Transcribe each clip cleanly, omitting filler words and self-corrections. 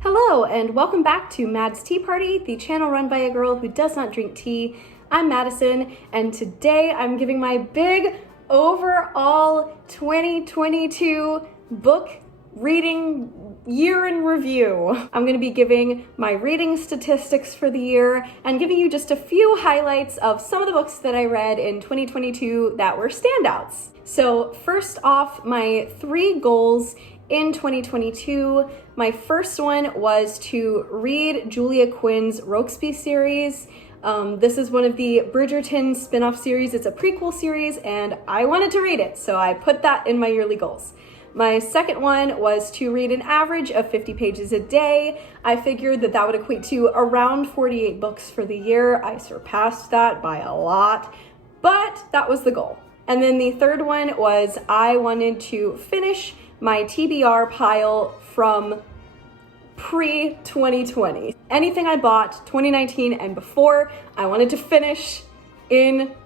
Hello and welcome back to Mad's Tea Party, the channel run by a girl who does not drink tea. I'm Madison, and today I'm giving my big overall 2022 book reading year in review. I'm going to be giving my reading statistics for the year and giving you just a few highlights of some of the books that I read in 2022 that were standouts. So first off, my 3 goals in 2022. My first one was to read Julia Quinn's Rokesby series. This is one of the Bridgerton spin-off series. It's a prequel series and I wanted to read it, so I put that in my yearly goals. My second one was to read an average of 50 pages a day. I figured that would equate to around 48 books for the year. I surpassed that by a lot, but that was the goal. And then the third one was I wanted to finish my TBR pile from pre-2020. Anything I bought 2019 and before, I wanted to finish in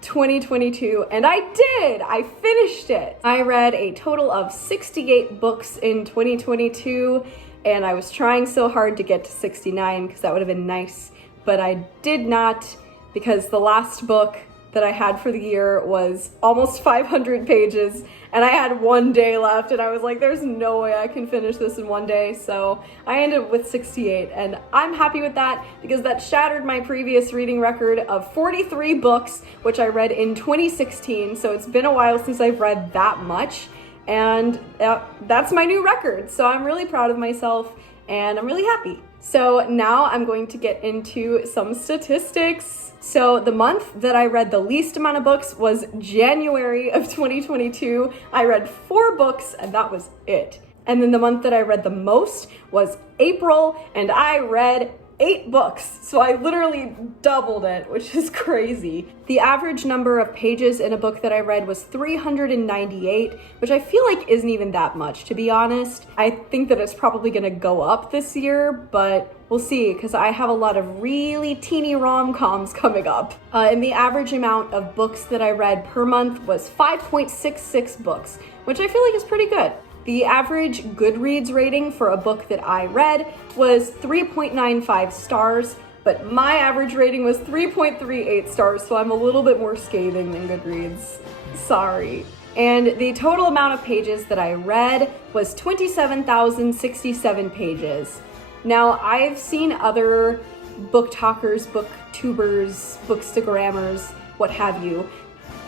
2022, and I did! I finished it! I read a total of 68 books in 2022, and I was trying so hard to get to 69 because that would have been nice, but I did not, because the last book that I had for the year was almost 500 pages and I had 1 day left and I was like, there's no way I can finish this in 1 day. So I ended up with 68 and I'm happy with that because that shattered my previous reading record of 43 books, which I read in 2016. So it's been a while since I've read that much, and that's my new record. So I'm really proud of myself and I'm really happy. So now I'm going to get into some statistics. So the month that I read the least amount of books was January of 2022. I read 4 books and that was it. And then the month that I read the most was April and I read 8 books. So I literally doubled it, which is crazy. The average number of pages in a book that I read was 398, which I feel like isn't even that much, to be honest. I think that it's probably gonna go up this year, but we'll see, because I have a lot of really teeny rom-coms coming up. And the average amount of books that I read per month was 5.66 books, which I feel like is pretty good. The average Goodreads rating for a book that I read was 3.95 stars, but my average rating was 3.38 stars, so I'm a little bit more scathing than Goodreads. Sorry. And the total amount of pages that I read was 27,067 pages. Now, I've seen other book talkers, booktubers, bookstagrammers, what have you,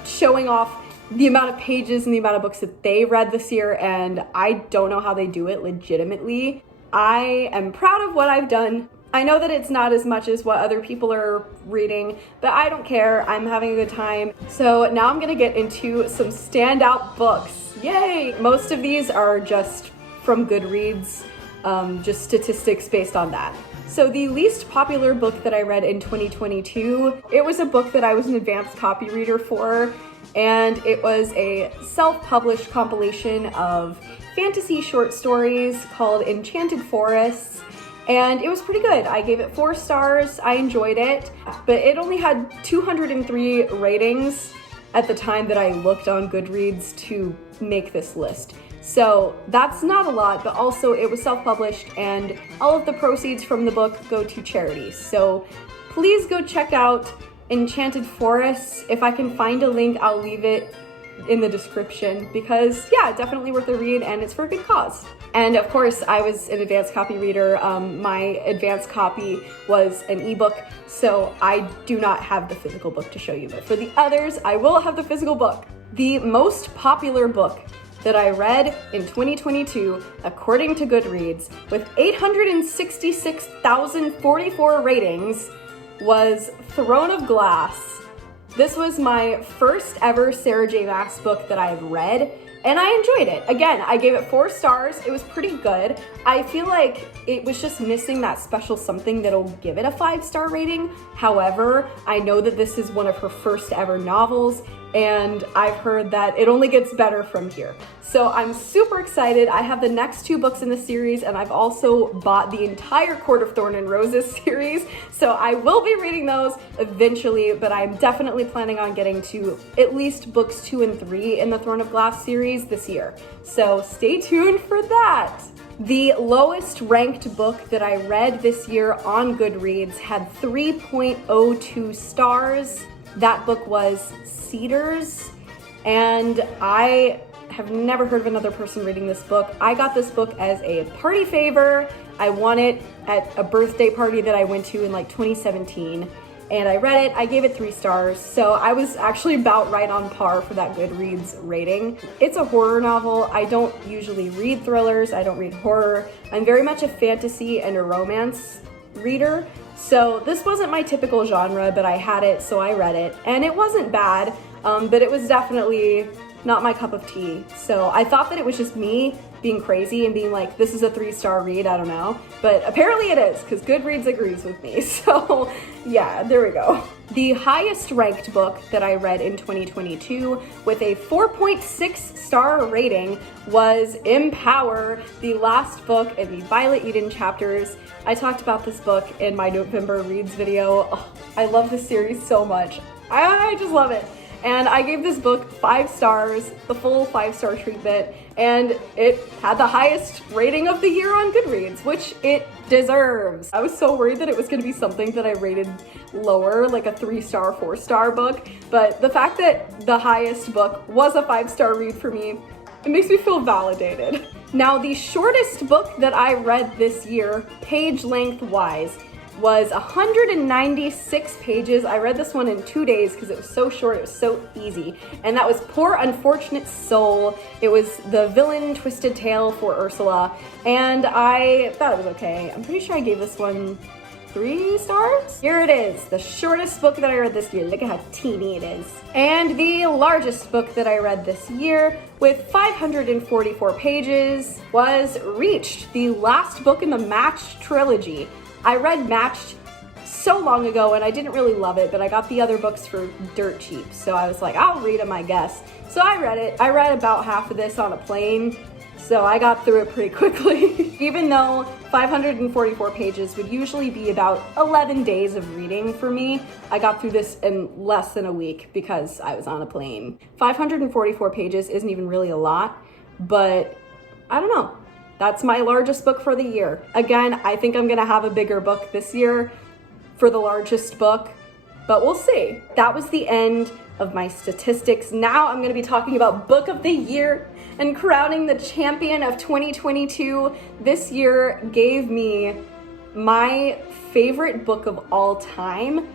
showing off the amount of pages and the amount of books that they read this year, and I don't know how they do it legitimately. I am proud of what I've done. I know that it's not as much as what other people are reading, but I don't care. I'm having a good time. So now I'm gonna get into some standout books. Yay! Most of these are just from Goodreads, just statistics based on that. So the least popular book that I read in 2022, it was a book that I was an advanced copy reader for, and it was a self-published compilation of fantasy short stories called Enchanted Forests, and it was pretty good. I gave it 4 stars, I enjoyed it, but it only had 203 ratings at the time that I looked on Goodreads to make this list. So that's not a lot, but also it was self-published and all of the proceeds from the book go to charities. So please go check out Enchanted Forests. If I can find a link, I'll leave it in the description because yeah, definitely worth a read and it's for a good cause. And of course, I was an advanced copy reader. My advanced copy was an ebook, so I do not have the physical book to show you, but for the others, I will have the physical book. The most popular book that I read in 2022, according to Goodreads, with 866,044 ratings, was Throne of Glass. This was my first ever Sarah J. Maas book that I've read, and I enjoyed it. Again, I gave it 4 stars. It was pretty good. I feel like it was just missing that special something that'll give it a 5-star rating. However, I know that this is one of her first ever novels, and I've heard that it only gets better from here. So I'm super excited. I have the next 2 books in the series, and I've also bought the entire Court of Thorn and Roses series, so I will be reading those eventually, but I'm definitely planning on getting to at least books 2 and 3 in the Throne of Glass series this year. So stay tuned for that. The lowest ranked book that I read this year on Goodreads had 3.02 stars. That book was Cedars, and I have never heard of another person reading this book. I got this book as a party favor. I won it at a birthday party that I went to in like 2017, and I read it. I gave it 3 stars, so I was actually about right on par for that Goodreads rating. It's a horror novel. I don't usually read thrillers. I don't read horror. I'm very much a fantasy and a romance reader, so this wasn't my typical genre, but I had it, so I read it, and it wasn't bad, but it was definitely not my cup of tea. So I thought that it was just me being crazy and being like, this is a 3-star read, I don't know. But apparently it is, because Goodreads agrees with me. So yeah, there we go. The highest ranked book that I read in 2022 with a 4.6 star rating was Empower, the last book in the Violet Eden chapters. I talked about this book in my November reads video. Oh, I love this series so much. I just love it. And I gave this book 5 stars, the full 5-star treatment, and it had the highest rating of the year on Goodreads, which it deserves. I was so worried that it was gonna be something that I rated lower, like a 3-star, 4-star book, but the fact that the highest book was a 5-star read for me, it makes me feel validated. Now, the shortest book that I read this year, page length wise, was 196 pages. I read this one in 2 days because it was so short, it was so easy. And that was Poor Unfortunate Soul. It was the villain twisted tale for Ursula, and I thought it was okay. I'm pretty sure I gave this one 3 stars? Here it is, the shortest book that I read this year. Look at how teeny it is. And the largest book that I read this year, with 544 pages, was Reached, the last book in the Matched trilogy. I read Matched so long ago and I didn't really love it, but I got the other books for dirt cheap, so I was like, I'll read them, I guess. So I read it. I read about half of this on a plane, so I got through it pretty quickly. Even though 544 pages would usually be about 11 days of reading for me, I got through this in less than a week because I was on a plane. 544 pages isn't even really a lot, but I don't know. That's my largest book for the year. Again, I think I'm gonna have a bigger book this year for the largest book, but we'll see. That was the end of my statistics. Now I'm gonna be talking about book of the year and crowning the champion of 2022. This year gave me my favorite book of all time,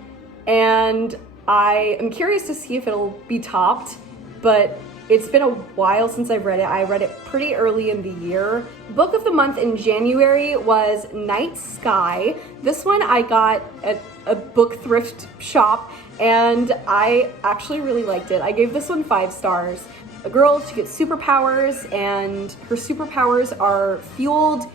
and I am curious to see if it'll be topped, but it's been a while since I've read it. I read it pretty early in the year. Book of the month in January was Night Sky. This one I got at a book thrift shop, and I actually really liked it. I gave this one 5 stars. A girl, she gets superpowers, and her superpowers are fueled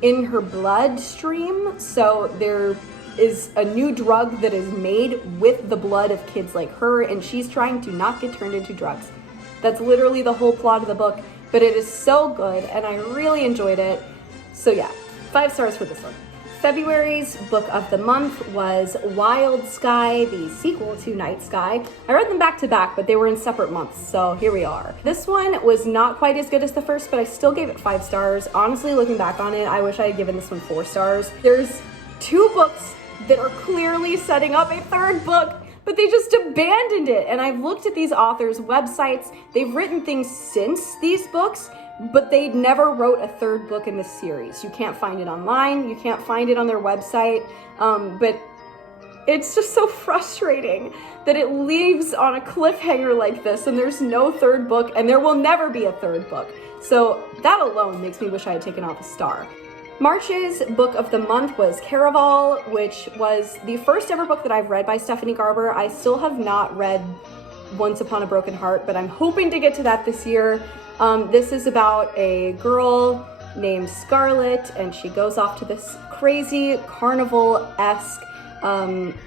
in her bloodstream. So there is a new drug that is made with the blood of kids like her, and she's trying to not get turned into drugs. That's literally the whole plot of the book, but it is so good and I really enjoyed it. So yeah, 5 stars for this one. February's book of the month was Wild Sky, the sequel to Night Sky. I read them back to back, but they were in separate months, so here we are. This one was not quite as good as the first, but I still gave it 5 stars. Honestly, looking back on it, I wish I had given this one 4 stars. There's 2 books that are clearly setting up a 3rd book, but they just abandoned it. And I've looked at these authors' websites. They've written things since these books, but they never wrote a 3rd book in this series. You can't find it online. You can't find it on their website. But it's just so frustrating that it leaves on a cliffhanger like this and there's no 3rd book, and there will never be a 3rd book. So that alone makes me wish I had taken off a star. March's book of the month was Caraval, which was the first ever book that I've read by Stephanie Garber. I still have not read Once Upon a Broken Heart, but I'm hoping to get to that this year. This is about a girl named Scarlett, and she goes off to this crazy carnival-esque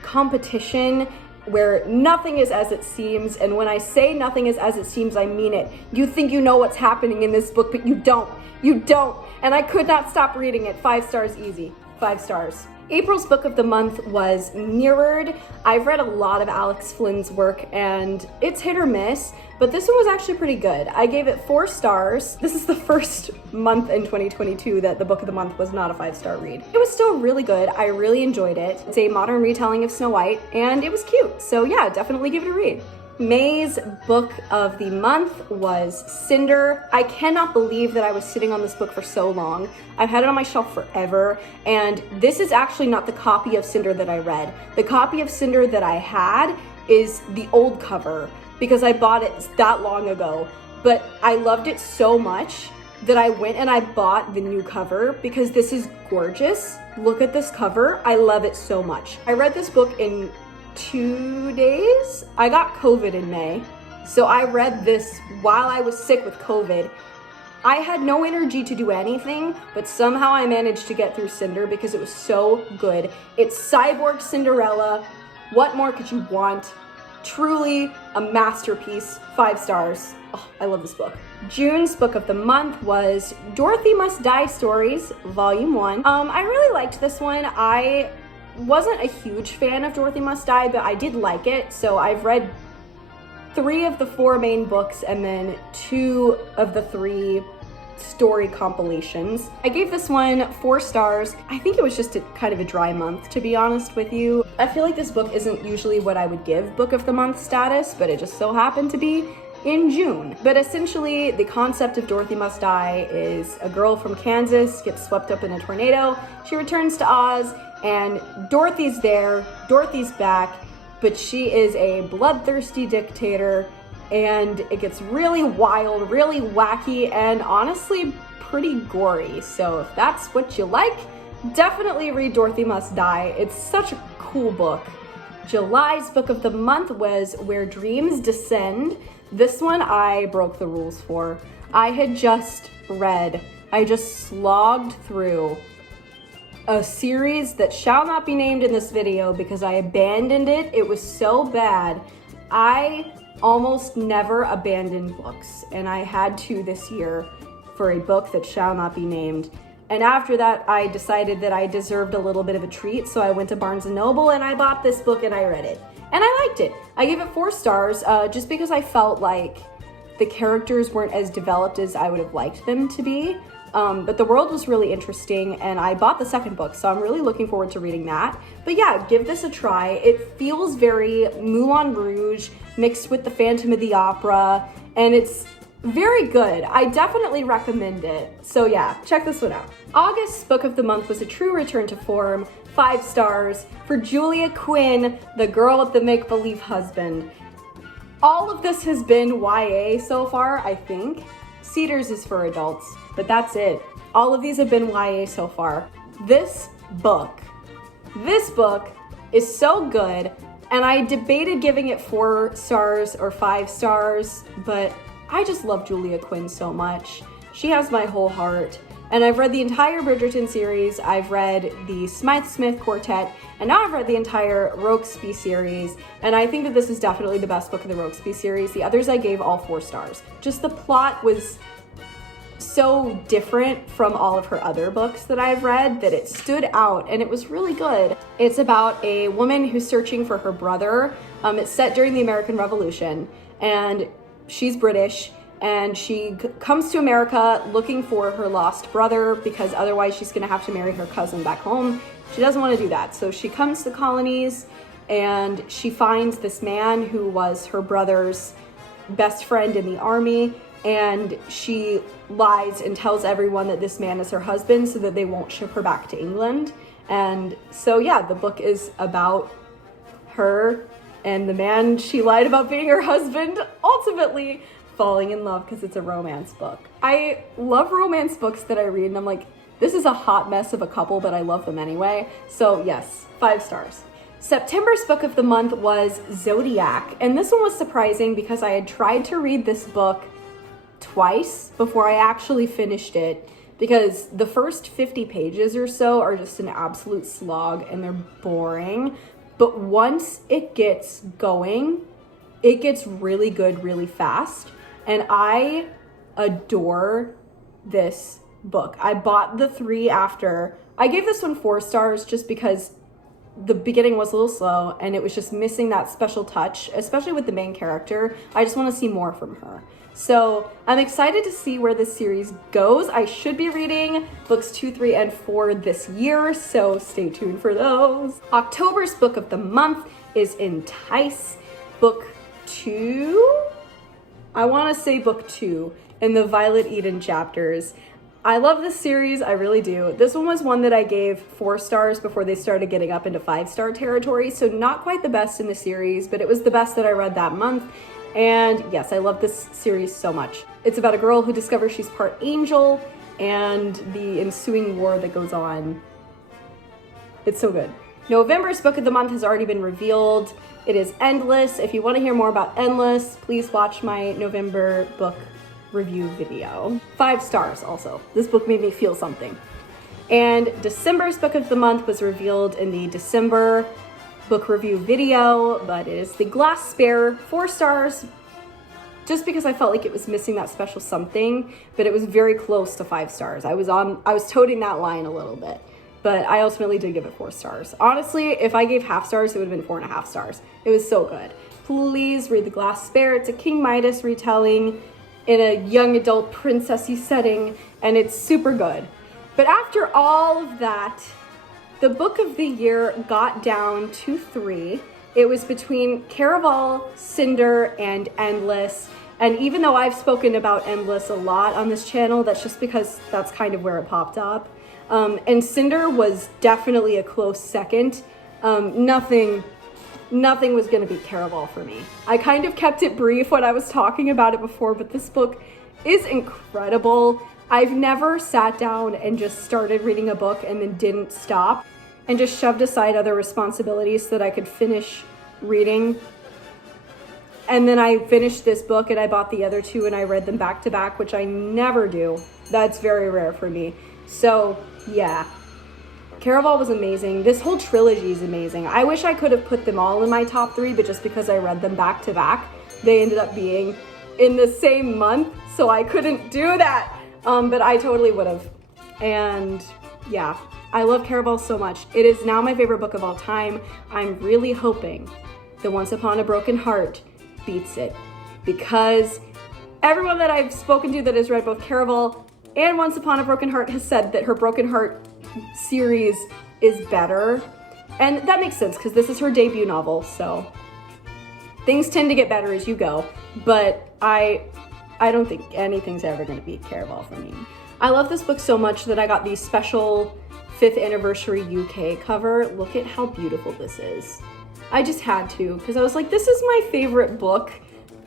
competition, where nothing is as it seems. And when I say nothing is as it seems, I mean it. You think you know what's happening in this book, but you don't. You don't. And I could not stop reading it. 5 stars easy. 5 stars. April's book of the month was Mirrored. I've read a lot of Alex Flynn's work and it's hit or miss, but this one was actually pretty good. I gave it 4 stars. This is the first month in 2022 that the book of the month was not a 5-star read. It was still really good. I really enjoyed it. It's a modern retelling of Snow White and it was cute. So yeah, definitely give it a read. May's book of the month was Cinder. I cannot believe that I was sitting on this book for so long. I've had it on my shelf forever, and this is actually not the copy of Cinder that I read. The copy of Cinder that I had is the old cover because I bought it that long ago, but I loved it so much that I went and I bought the new cover because this is gorgeous. Look at this cover. I love it so much. I read this book in 2 days. I got COVID in May, so I read this while I was sick with COVID. I had no energy to do anything, but somehow I managed to get through Cinder because it was so good. It's Cyborg Cinderella. What more could you want? Truly a masterpiece. 5 stars. Oh, I love this book. June's book of the month was Dorothy Must Die Stories, Volume 1. I really liked this one. I wasn't a huge fan of Dorothy Must Die, but I did like it. So I've read 3 of the 4 main books and then 2 of the 3 story compilations. I gave this one 4 stars. I think it was just kind of a dry month, to be honest with you. I feel like this book isn't usually what I would give book of the month status, but it just so happened to be in June. But essentially, the concept of Dorothy Must Die is a girl from Kansas gets swept up in a tornado. She returns to Oz, and Dorothy's there. Dorothy's back, but she is a bloodthirsty dictator, and it gets really wild, really wacky, and honestly pretty gory. So if that's what you like, definitely read Dorothy Must Die. It's such a cool book. July's book of the month was Where Dreams Descend. This one I broke the rules for. I just slogged through a series that shall not be named in this video because I abandoned it. It was so bad. I almost never abandon books, and I had to this year for a book that shall not be named. And after that, I decided that I deserved a little bit of a treat, so I went to Barnes & Noble and I bought this book and I read it. And I liked it. I gave it 4 stars just because I felt like the characters weren't as developed as I would have liked them to be. But the world was really interesting, and I bought the second book, so I'm really looking forward to reading that. But yeah, give this a try. It feels very Moulin Rouge mixed with the Phantom of the Opera, and it's very good. I definitely recommend it. So yeah, check this one out. August's book of the month was A True Return to Form, 5 stars, for Julia Quinn, the girl with the make-believe husband. All of this has been YA so far, I think. Cedars is for adults, but that's it. All of these have been YA so far. This book is so good, and I debated giving it 4 stars or 5 stars, but I just love Julia Quinn so much. She has my whole heart. And I've read the entire Bridgerton series, I've read the Smythe-Smith Quartet, and now I've read the entire Rokesby series, and I think that this is definitely the best book of the Rokesby series. The others I gave all 4 stars. Just the plot was so different from all of her other books that I've read that it stood out, and it was really good. It's about a woman who's searching for her brother. It's set during the American Revolution, and she's British, and she comes to America looking for her lost brother because otherwise she's gonna have to marry her cousin back home. She doesn't want to do that, so she comes to the colonies and she finds this man who was her brother's best friend in the army, and she lies and tells everyone that this man is her husband so that they won't ship her back to England. And so yeah, the book is about her and the man she lied about being her husband ultimately falling in love because it's a romance book. I love romance books that I read, and I'm like, this is a hot mess of a couple, but I love them anyway. So yes, 5 stars. September's book of the month was Zodiac, and this one was surprising because I had tried to read this book twice before I actually finished it, because the first 50 pages or so are just an absolute slog and they're boring. but once it gets going, it gets really good really fast. And I adore this book. I bought the 3 after. I gave this one 4 stars just because the beginning was a little slow and it was just missing that special touch, especially with the main character. I just want to see more from her. So I'm excited to see where this series goes. I should be reading books 2, 3, and 4 this year, so stay tuned for those. October's book of the month is Entice, book 2. I want to say book 2 in the Violet Eden chapters. I love this series, I really do. This one was one that I gave 4 stars before they started getting up into 5-star territory, so not quite the best in the series, but it was the best that I read that month. And yes, I love this series so much. It's about a girl who discovers she's part angel and the ensuing war that goes on. It's so good. November's book of the month has already been revealed. It is Endless. If you want to hear more about Endless, please watch my November book review video. 5 stars also. This book made me feel something. And December's book of the month was revealed in the December book review video, but it is The Glass Spare, 4 stars, just because I felt like it was missing that special something, but it was very close to 5 stars. I was toting that line a little bit, but I ultimately did give it 4 stars. Honestly, if I gave half stars, it would have been 4.5 stars. It was so good. Please read The Glass Spare. It's a King Midas retelling in a young adult princessy setting, and it's super good. But after all of that, the book of the year got down to 3. It was between Caraval, Cinder, and Endless. And even though I've spoken about Endless a lot on this channel, that's just because that's kind of where it popped up. And Cinder was definitely a close second. Nothing was gonna beat Caraval for me. I kind of kept it brief when I was talking about it before, but this book is incredible. I've never sat down and just started reading a book and then didn't stop and just shoved aside other responsibilities so that I could finish reading. And then I finished this book and I bought the other 2 and I read them back to back, which I never do. That's very rare for me. So yeah, Caraval was amazing. This whole trilogy is amazing. I wish I could have put them all in my top 3, but just because I read them back to back, they ended up being in the same month, so I couldn't do that. But I totally would have. And yeah, I love Caraval so much. It is now my favorite book of all time. I'm really hoping that Once Upon a Broken Heart beats it, because everyone that I've spoken to that has read both Caraval and Once Upon a Broken Heart has said that her Broken Heart series is better. And that makes sense because this is her debut novel, so things tend to get better as you go. But I don't think anything's ever going to beat Caraval for me. I love this book so much that I got the special 5th anniversary UK cover. Look at how beautiful this is. I just had to, because I was like, this is my favorite book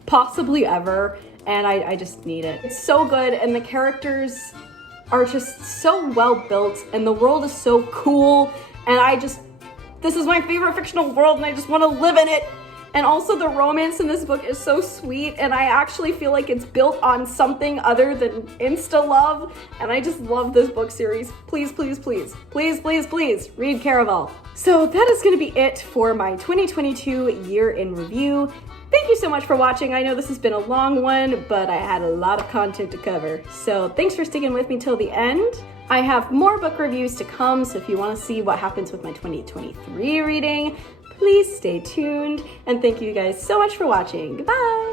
possibly ever, and I just need it. It's so good, and the characters are just so well built, and the world is so cool, and this is my favorite fictional world, and I just want to live in it. And also the romance in this book is so sweet, and I actually feel like it's built on something other than insta-love, and I just love this book series. Please, please, please, please, please, please read Caraval. So that is gonna be it for my 2022 year in review. Thank you so much for watching. I know this has been a long one, but I had a lot of content to cover. So thanks for sticking with me till the end. I have more book reviews to come, so if you wanna see what happens with my 2023 reading, please stay tuned, and thank you guys so much for watching. Goodbye!